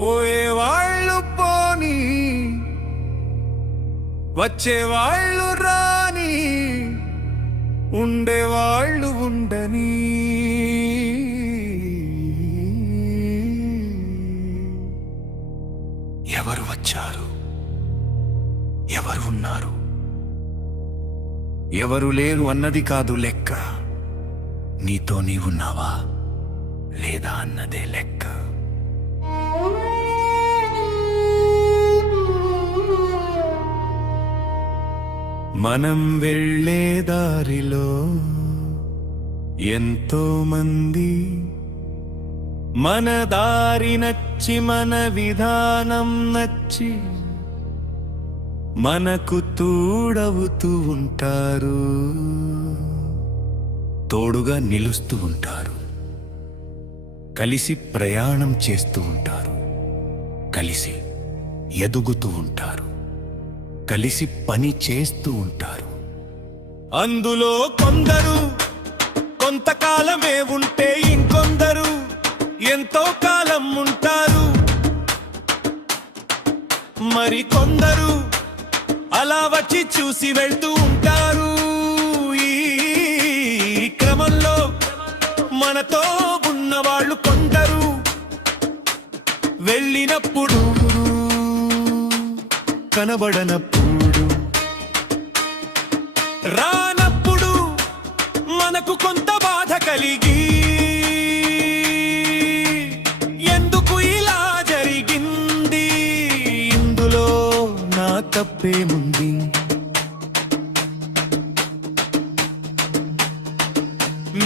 పోయేవాళ్ళు పోని వచ్చేవాళ్ళు రాని ఉండేవాళ్ళు ఉండని. ఎవరు వచ్చారు? ఎవరు ఉన్నారు? ఎవరు లేరు అన్నది కాదు లెక్క. నీతో నీవున్నావా? లేదా అన్నదే లెక్క. మనం వెళ్ళే దారిలో ఎంతో మంది మన దారి నచ్చి మన విధానం నచ్చి మనకు తోడవుతూ ఉంటారు. తోడుగా నిలుస్తూ ఉంటారు. కలిసి ప్రయాణం చేస్తూ ఉంటారు. కలిసి ఎదుగుతూ ఉంటారు. కలిసి పని చేస్తూ ఉంటారు. అందులో కొందరు కొంతకాలమే ఉంటే ఇంకొందరు ఎంతో కాలం ఉంటారు. మరి కొందరు అలా వచ్చి చూసి వెళ్తూ ఉంటారు. ఈ క్రమంలో మనతో ఉన్న వాళ్ళు కొందరు వెళ్ళినప్పుడు కనబడనప్పుడు. రానప్పుడు మనకు కొంత బాధ కలిగి. ఎందుకు ఇలా జరిగింది? ఇందులో నా తప్పేముంది?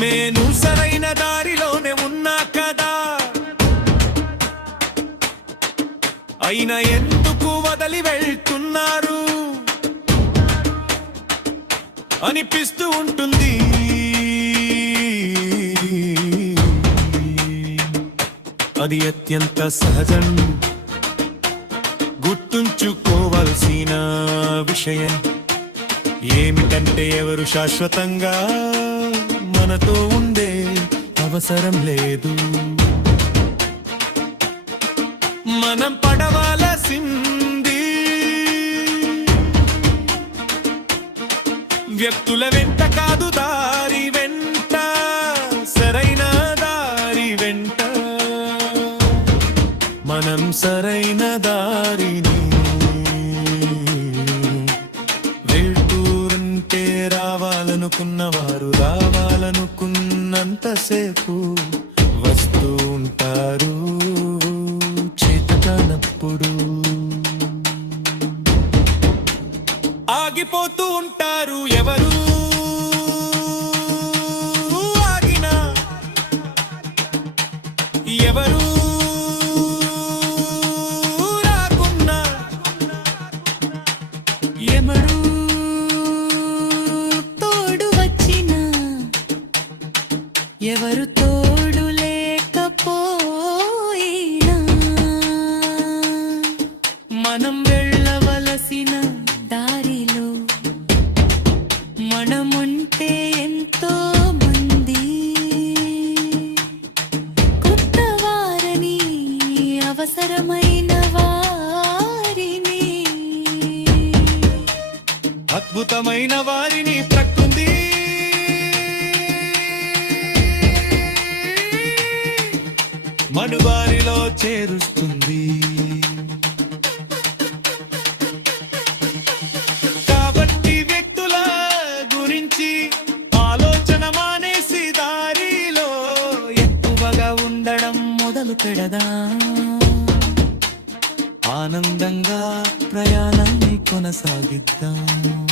నేను సరైన దారిలోనే ఉన్నా కదా. అయినా ఎన్ని వదిలి వెళ్తున్నారు. అనిపిస్తూ ఉంటుంది. అది అత్యంత సహజం. గుర్తుంచుకోవాల్సిన విషయం ఏమిటంటే ఎవరు శాశ్వతంగా మనతో ఉండే అవసరం లేదు. మనం వ్యక్తుల వెంట కాదు దారి వెంట సరైన దారి వెంట. మనం సరైన దారిని వెళ్తూరంటే రావాలనుకున్న వారు రావాలనుకున్నంతసేపు వస్తూ ఉంటారు చేతనప్పుడు ఆగిపోతూ ఉంటారు ఎవరు? ఆగినా ఎవరు? అద్భుతమైన వారిని ప్రకృతి. మనువారిలో చేరుస్తుంది. కాబట్టి వ్యక్తుల గురించి ఆలోచన మానేసి దారిలో ఎక్కువగా ఉండడం మొదలు పెడదా. ఆనందంగా ప్రయాణాన్ని కొనసాగిద్దాం.